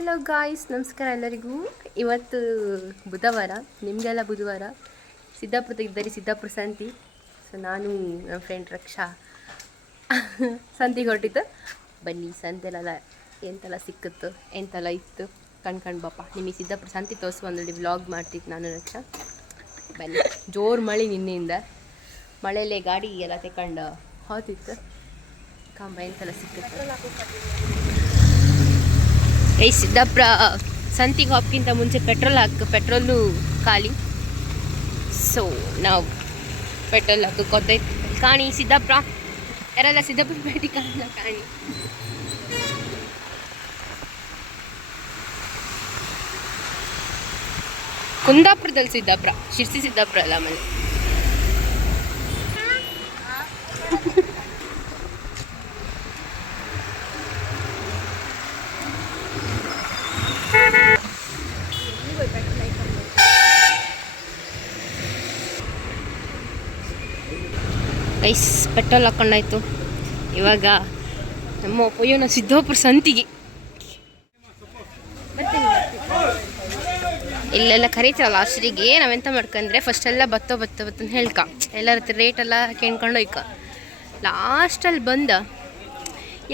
Hello guys, ನಮಸ್ಕಾರ ಎಲ್ಲರಿಗೂ. ಇವತ್ತು ಬುಧವಾರ, ನಿಮಗೆಲ್ಲ ಬುಧವಾರ. ಸಿದ್ದಾಪುರ ಇದ್ದಾರೆ, ಸಿದ್ದಾಪುರ ಸಂತಿ. ಸೊ ನಾನು ನಮ್ಮ ಫ್ರೆಂಡ್ ರಕ್ಷಾ ಸಂತಿಗೆ ಹೊರಟಿತ್ತು. ಬನ್ನಿ, ಸಂತೆಲೆಲ್ಲ ಎಂತೆಲ್ಲ ಸಿಕ್ಕಿತ್ತು, ಎಂತೆಲ್ಲ ಇತ್ತು ಕಣ್ಕಂಡು ಬಾಪ. ನಿಮಗೆ ಸಿದ್ದಾಪುರ ಸಂತಿ ತೋರಿಸುವ ಅಂದೇಳಿ ವ್ಲಾಗ್ ಮಾಡ್ತಿತ್ತು ನಾನು ರಕ್ಷಾ. ಬನ್ನಿ. ಜೋರು ಮಳೆ ನಿನ್ನೆಯಿಂದ, ಮಳೆಯಲ್ಲೇ ಗಾಡಿ ಎಲ್ಲ ತಗೊಂಡು ಹೋತಿತ್ತು. ಕಾಂಬ ಎಂತೆಲ್ಲ ಸಿಕ್ಕಿತ್ತು. ಸಿದ್ದಾಪುರ ಸಂತಿಗೆ ಹೋಗೋಕ್ಕಿಂತ ಮುಂಚೆ ಪೆಟ್ರೋಲು ಖಾಲಿ. ಸೊ ನಾವು ಪೆಟ್ರೋಲ್ ಹಾಕೋತೈತೆ. ಕಾಣಿ ಸಿದ್ದಾಪುರ, ಯಾರೆಲ್ಲ ಸಿದ್ದಾಪುರ ಭೇಟಿ ಕಾಣಲ್ಲ ಕಾಣಿ. ಕುಂದಾಪುರದಲ್ಲಿ ಸಿದ್ದಾಪುರ, ಶಿರ್ಸಿ ಸಿದ್ದಾಪುರ ಅಲ್ಲ. ಆಮೇಲೆ ಗೈಸ್ ಪೆಟ್ರೋಲ್ ಹಾಕೊಂಡಾಯ್ತು. ಇವಾಗ ನಮ್ಮ ಅಯ್ಯೋ ಸಿದ್ದಾಪುರ ಸಂತಿಗೆ ಇಲ್ಲೆಲ್ಲ ಕರೀತಾರಲ್ಲ ಅಷ್ಟರಿಗೆ ನಾವೆಂತ ಮಾಡ್ಕೊಂಡ್ರೆ ಫಸ್ಟೆಲ್ಲ ಬತ್ತ ಅಂತ ಹೇಳ್ಕ ಎಲ್ಲರ ಹತ್ರ ರೇಟೆಲ್ಲ ಕೇಳ್ಕೊಂಡು ಹೋಯ್ಕ. ಲಾಸ್ಟಲ್ಲಿ ಬಂದ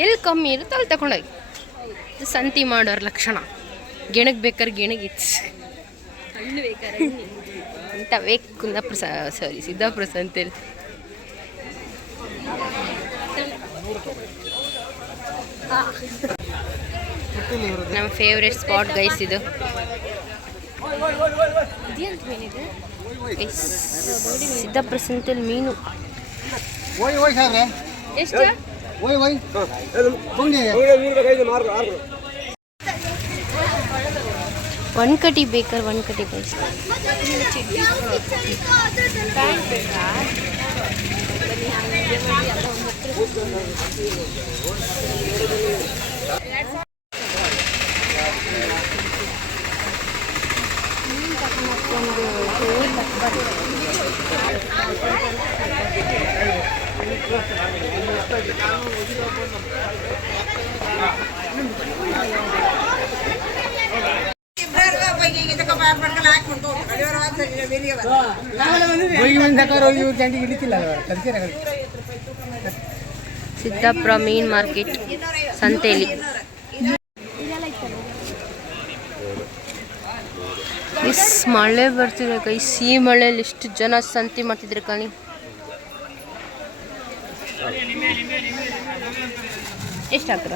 ಎಲ್ಲಿ ಕಮ್ಮಿ ಇರುತ್ತೆ ಅಲ್ಲಿ ತಗೊಂಡೋಗಿ ಸಂತಿ ಮಾಡೋರ ಲಕ್ಷಣ. ಗೆಣಗ್ ಬೇಕಾದ್ರೆ ಗೆಣಗಿತ್ತು, ಹಣ್ಣು ಬೇಕಾದ್ರೆ ಅಂತ ಬೇಕು. ಕುಂದಾಪುರ ಸಿದ್ದಾಪುರ ಸಂತೇಳಿ ನಮ್ಮ ಫೇವ್ರೆಟ್ ಸ್ಪಾಟ್ ಗೈಸ್ ಇದು. ಸಿದ್ದಾಪುರ ಸಂತೆಯಲ್ಲಿ ಮೀನು ಎಷ್ಟು? ಒಂದು ಕಟಿ ಬೇಕಾದ್ರೆ ಒಂದು ಕಟಿ ಗೈಸ್. ಸಿದ್ದಾಪುರ ಮೀನ್ ಮಾರ್ಕೆಟ್ ಸಂತೆಯಲ್ಲಿ ಮಳೆ ಬರ್ತಿದೆ ಗೈಸ್. ಈ ಮಳೆಯಲ್ಲಿ ಎಷ್ಟು ಜನ ಸಂತಿ ಮಾಡ್ತಿದ್ರೆ ಕಾಣಿ. ಎಷ್ಟು ಹಾಕ್ರ?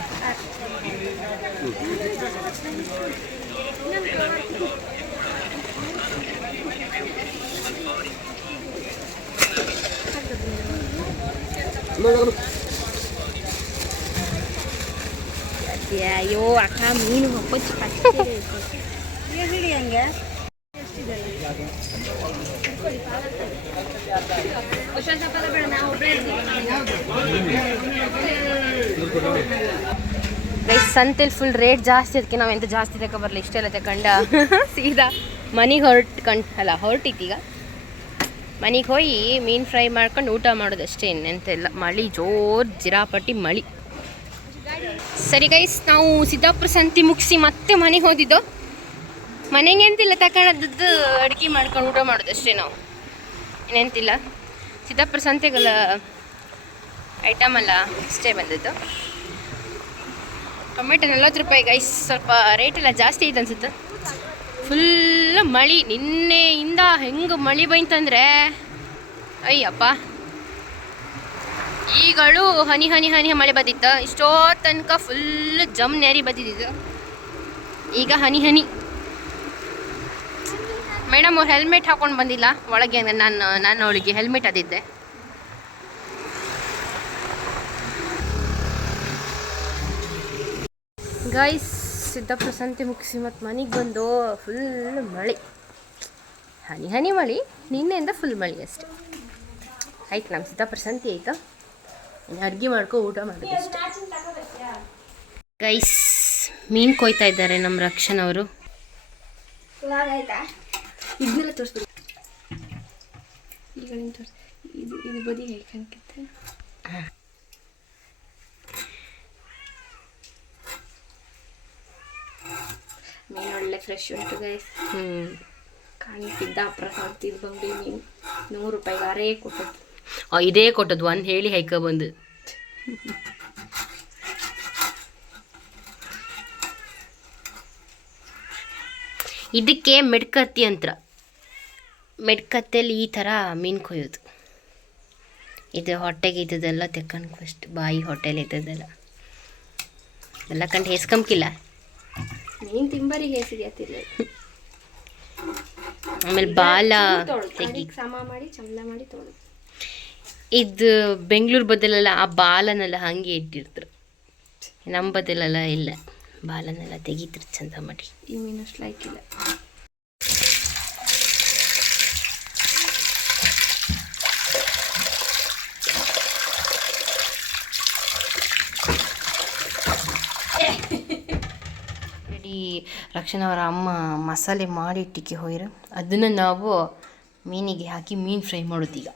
ಅಯ್ಯೋ ಅಕ್ಕ ಮೀನು ಹೊಕ್ಕೊಚ್ಚಿ ಹಂಗೆ ಸಂತೆಲಿ ಫುಲ್ ರೇಟ್ ಜಾಸ್ತಿ. ಅದಕ್ಕೆ ನಾವೆಂತ ಜಾಸ್ತಿ ತಗೊಬರಲ್ಲ, ಇಷ್ಟೆಲ್ಲ ತಗೊಂಡ ಸೀದಾ ಮನೆಗೆ ಹೊರಟಿತ್ತೀಗ. ಮನೆಗೆ ಹೋಗಿ ಮೀನು ಫ್ರೈ ಮಾಡ್ಕೊಂಡು ಊಟ ಮಾಡೋದಷ್ಟೇ, ಇನ್ನೆಂತೆಲ್ಲ. ಮಳೆ ಜೋರು ಜಿರಾಪಟ್ಟಿ ಮಳೆ. ಸರಿ ಗೈಸ್, ನಾವು ಸಿದ್ದಾಪುರ ಸಂತಿ ಮುಗಿಸಿ ಮತ್ತೆ ಮನೆಗೆ ಹೋದಿದ್ದು. ಮನೆಗೆ ಎಂತಿಲ್ಲ, ತಗೊಂಡದ್ದು ಅಡುಗೆ ಮಾಡ್ಕೊಂಡು ಊಟ ಮಾಡೋದಷ್ಟೇ ನಾವು, ಇನ್ನೆಂತಿಲ್ಲ. ಸಿದ್ದಾಪುರ ಸಂತೆಗೆಲ್ಲ ಐಟಮ್ ಎಲ್ಲ ಅಷ್ಟೇ ಬಂದದ್ದು. ಟೊಮೆಟೊ 40 ರೂಪಾಯಿ ಗೈಸ್. ಸ್ವಲ್ಪ ರೇಟೆಲ್ಲ ಜಾಸ್ತಿ ಐತೆ ಅನ್ಸುತ್ತೆ. ಫುಲ್ಲು ಮಳೆ ನಿನ್ನೆಯಿಂದ. ಹೆಂಗೆ ಮಳೆ ಬೈತಂದರೆ ಅಯ್ಯಪ್ಪ. ಈಗಳು ಹನಿ ಮಳೆ ಬಂದಿತ್ತು. ಇಷ್ಟೋ ತನಕ ಫುಲ್ಲು ಜಮ್ ನೇರಿ ಬಂದಿದ್ದು. ಈಗ ಹನಿ. ಮೇಡಮ್ ಅವ್ರು ಹೆಲ್ಮೆಟ್ ಹಾಕೊಂಡು ಬಂದಿಲ್ಲ ಒಳಗೆ. ನಾನು ಅವಳಿಗೆ ಹೆಲ್ಮೆಟ್ ಅದಿದ್ದೆ. ಗೈಸ್, ಸಿದ್ದಾಪುರ ಸಂತೆ ಮುಗಿಸಿ ಮತ್ತು ಮನೆಗೆ ಬಂದು ಫುಲ್ ಮಳೆ, ಹನಿ ಮಳೆ. ನಿನ್ನೆಯಿಂದ ಫುಲ್ ಮಳೆ ಅಷ್ಟೆ. ಆಯ್ತು, ನಮ್ಮ ಸಿದ್ದಾಪುರ ಸಂತೆ ಆಯ್ತಾ. ಅಡುಗೆ ಮಾಡ್ಕೊ ಊಟ ಮಾಡೋದು ಅಷ್ಟೆ. ಗೈಸ್, ಮೀನು ಕೊಯ್ತಾ ಇದ್ದಾರೆ ನಮ್ಮ ರಕ್ಷಣವರು. ಇದನ್ನೆಲ್ಲ ತೋರಿಸ್ಬೇಕು. ಈಗ ಇದು ಬದಿಗೆ ಕಾಣ್ಕತ್ತೆ. ಹಾಂ ಮೀನು ಒಳ್ಳೆ ಫ್ರೆಶ್ ಉಂಟು ಗೈಸ್. ಕಾಣ್ತಿದ್ದ ಪ್ರಸಾದ ಬಂದು ಮೀನು 100 ರೂಪಾಯಿಗೆ ಅರೇ ಕೊಟ್ಟದ್ದು. ಇದೇ ಕೊಟ್ಟದ್ದು ಒಂದು ಹೇಳಿ ಹೈಕ ಬಂದು. ಇದಕ್ಕೆ ಮೆಡ್ಕತ್ತಿ ಅಂತ, ಮೆಡ್ಕತ್ತಲ್ಲಿ ಈ ಥರ ಮೀನು ಕೊಯ್ಯೋದು. ಇದು ಹೊಟ್ಟೆಗೆ ಇದ್ದದೆಲ್ಲ ತೆಕ್ಕೊಂಡು ಫಸ್ಟ್ ಬಾಯಿ ಹೊಟ್ಟೆಲಿ ಇದ್ದದೆಲ್ಲ ಎಲ್ಲ ಕಂಡು ಹೆಸ್ಕಂಕಿಲ್ಲ. ಮೀನು ತಿಂಬರಿಗೆ ಹೆಸಿಗೆತ್ತಿಲ್ಲ. ಆಮೇಲೆ ಬಾಲ ಸಮ ಮಾಡಿ ಚಂದ ಮಾಡಿ ತೊಳೆದು. ಇದು ಬೆಂಗಳೂರು ಬದಲೆಲ್ಲ ಆ ಬಾಲನೆಲ್ಲ ಹಾಗೆ ಇಟ್ಟಿರ್ತಾರೆ, ನಮ್ಮ ಬದಲೆಲ್ಲ ಇಲ್ಲ, ಬಾಲನೆಲ್ಲ ತೆಗಿತಾರೆ ಚಂದ ಮಾಡಿ. ಈ ಮೀನು ಅಷ್ಟು ಲೈಕಿಲ್ಲ. ರಕ್ಷಣಾ ಅವರ ಅಮ್ಮ ಮಸಾಲೆ ಮಾಡಿ ಇಟ್ಟಿಕ್ಕೆ ಹೋಯ್ರ, ಅದನ್ನು ನಾವು ಮೀನಿಗೆ ಹಾಕಿ ಮೀನು ಫ್ರೈ ಮಾಡೋದೀಗ.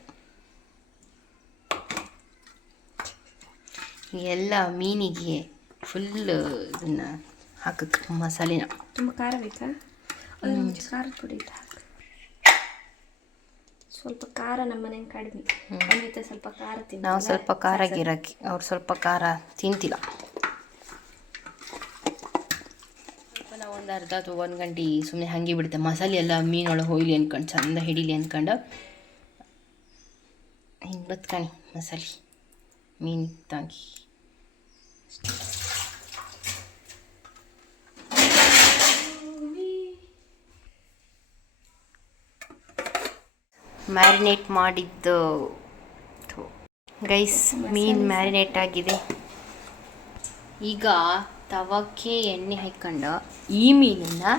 ಎಲ್ಲ ಮೀನಿಗೆ ಫುಲ್ ಇದನ್ನು ಹಾಕಕ್ಕೆ ಮಸಾಲೆನ. ತುಂಬ ಖಾರ ಬೇಕಾ? ಖಾರದ ಪುಡಿ ಹಾಕಿ. ಸ್ವಲ್ಪ ಖಾರ ನಮ್ಮ ಮನೆಗೆ ಕಡಿಮೆ, ಅಮಿತ ಸ್ವಲ್ಪ ಖಾರ ತಿಂತೀವಿ. ನಾವು ಸ್ವಲ್ಪ ಖಾರ ಗಿರಾಕಿ, ಅವ್ರು ಸ್ವಲ್ಪ ಖಾರ ತಿಂತಿಲ್ಲ. ಒಂದು ಅರ್ಧ ಅಥವಾ 1 ಗಂಟೆ ಸುಮ್ಮನೆ ಹಾಗೆ ಬಿಡುತ್ತೆ, ಮಸಾಲೆ ಎಲ್ಲ ಮೀನೊಳಗೆ ಹೋಯ್ಲಿ ಅಂದ್ಕೊಂಡು ಚಂದ ಹಿಡೀಲಿ ಅಂದ್ಕೊಂಡು ಹಿಂಗೆ ಬತ್ಕಣಿ ಮಸಾಲೆ ಮೀನು ತಾಗಿ. ಮ್ಯಾರಿನೇಟ್ ಮಾಡಿದ್ದು ಗೈಸ್, ಮೀನು ಮ್ಯಾರಿನೇಟ್ ಆಗಿದೆ. ಈಗ ತವಕ್ಕೆ ಎಣ್ಣೆ ಹಾಕ್ಕೊಂಡು ಈ ಮೀನನ್ನು,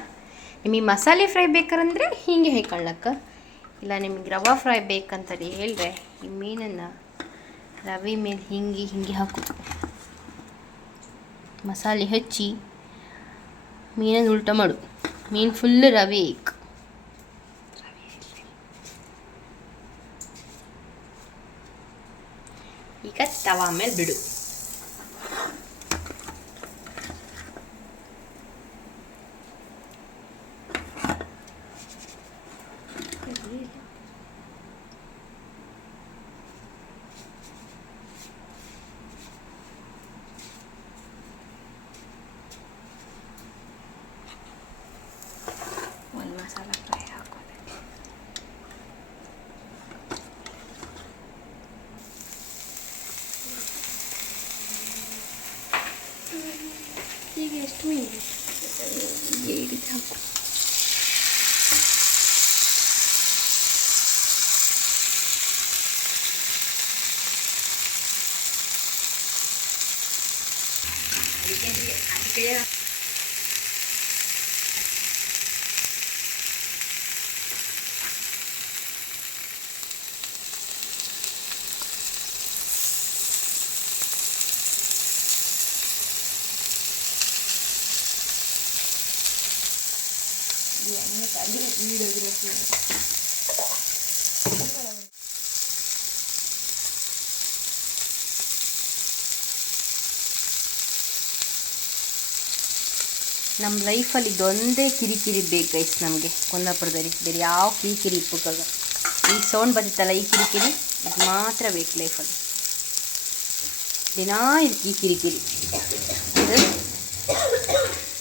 ನಿಮಗೆ ಮಸಾಲೆ ಫ್ರೈ ಬೇಕಾರಂದ್ರೆ ಹೀಗೆ ಹಾಕೊಳ್ಳಕ್ಕ, ಇಲ್ಲ ನಿಮಗೆ ರವೆ ಫ್ರೈ ಬೇಕಂತೇಳಿ ಹೇಳಿದ್ರೆ ಈ ಮೀನನ್ನು ರವೆ ಮೇಲೆ ಹಿಂಗೆ ಹಾಕೋದು. ಮಸಾಲೆ ಹಚ್ಚಿ ಮೀನನ್ನು ಉಲ್ಟ ಮಾಡು. ಮೀನು ಫುಲ್ ರವೆ ಇಕ್. ಈಗ ತವಾ ಮೇಲೆ ಬಿಡು. ಒಂದು ಮಸಾಲ ಫ್ರೈ ಹಾಕೋದು. ಈಗ ಎಷ್ಟು ಮೀನು ಈ ರೀತಿ ಹಾಕು. ಅದಕ್ಕೆ ನಮ್ಮ ಲೈಫಲ್ಲಿ ಇದೊಂದೇ ಕಿರಿಕಿರಿ ಬೇಕು ಗೈಸ್ ನಮಗೆ ಕುಂದಾಪುರದಲ್ಲಿ. ಬೇರೆ ಯಾವ ಕಿರಿಕಿರಿ ಇಪ್ಪಕ್ಕಾಗ ಈ ಸೌಂಡ್ ಬರುತ್ತಲ್ಲ, ಈ ಕಿರಿಕಿರಿ ಇದು ಮಾತ್ರ ಬೇಕು ಲೈಫಲ್ಲಿ. ದಿನಾ ಈ ಕಿರಿಕಿರಿ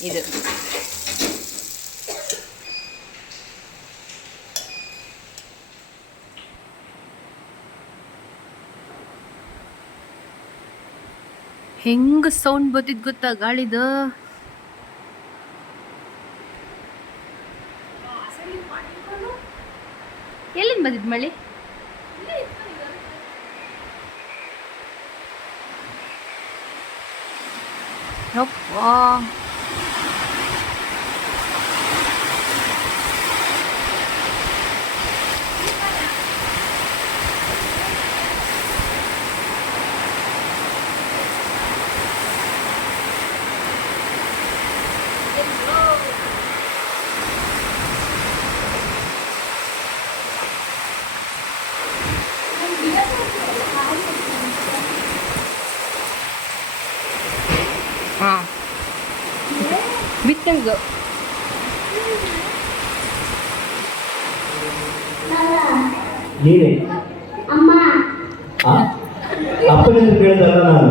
ಇದು ಹೆಂಗೆ ಸೌಂಡ್ ಬತ್ತಿದ್ ಗೊತ್ತಾ ಗಾಳಿದ. ಎಲ್ಲಿಂದ ಬಂದಿದ್ ಮಳೆ? ಯಪ್ಪಾ ಹಾಂ ಬಿತ್ತಂಗ ನೀನೇ ಅಮ್ಮ ಅಪ್ಪನ ಹೆಸರು ಕೇಳಿದಲ್ಲ ನಾನು.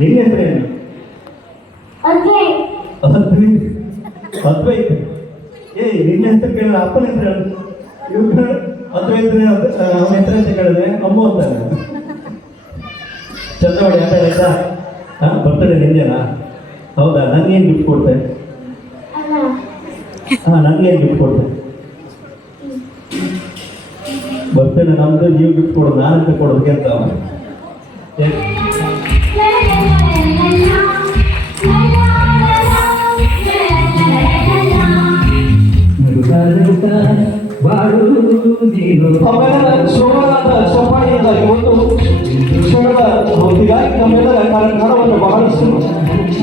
ನಿನ್ನ ಹೆಸರೇನು? ಅದ್ವೈತ್. ನಿನ್ನ ಹೆಸರು ಕೇಳಿದ್ರೆ ಅಪ್ಪನ ಹೆಸರು ಹೇಳು. ಇವ್ರು ಅದ್ವೈತನೇ ಅವನ ಹೆಸರು ಅಂತ ಕೇಳಿದ್ರೆ ಅಮ್ಮ ಅಂತಾನೆ. ಚಂದ್ರವಾಡಿ ಆಟ ಆಯ್ತಾ? ಬರ್ತಡೇ ನಿಂದೇನಾ? ಹೌದಾ? ನನಗೇನು ಗಿಫ್ಟ್ ಕೊಡ್ತೆ? ನನಗೇನು ಗಿಫ್ಟ್ ಕೊಡ್ತೆ? ಬರ್ತೇನೆ ನಮ್ದು, ನೀವು ಗಿಫ್ಟ್ ಕೊಡೋದು ನಾನಂತ ಕೊಡೋದಕ್ಕೆ ಅಂತ. ಆಮೇಲೆ ಸೋಮನಾಥ ಸಫಾಯಿಯಿಂದ ಇವತ್ತು ಕ್ಷಣದ ಹೊತ್ತಿಗಾಗಿ ನಮ್ಮೆಲ್ಲರ ಕಾರ್ಯಕ್ರಮವನ್ನು ಬಹಳಷ್ಟು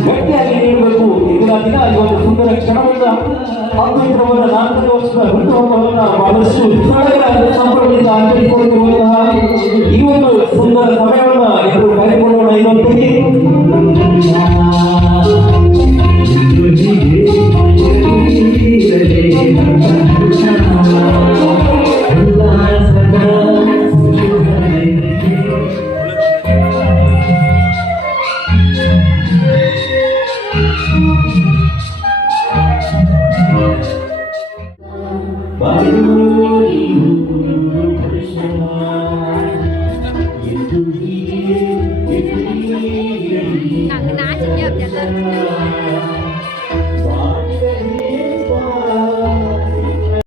ಗಟ್ಟಿಯಾಗಿ ನೀಡಬೇಕು. ಇಂದಿನ ದಿನ ಈ ಒಂದು ಸುಂದರ ಕ್ಷಣವನ್ನು ಅದ್ವೈತರವರ 4ನೇ ವರ್ಷದ ಹುಟ್ಟುಹಬ್ಬವನ್ನು ಬಹಳಷ್ಟು ಸಡಗರ ಸಂಭ್ರಮದಿಂದ ಆಚರಿಸಿಕೊಳ್ಳುತ್ತಿರುವಂತಹ ಈ ಒಂದು ಸುಂದರ ಸಮಯವನ್ನು ಎಲ್ಲರೂ ಕಾಯ್ದುಕೊಳ್ಳೋಣ. ಇನ್ನೊಂದು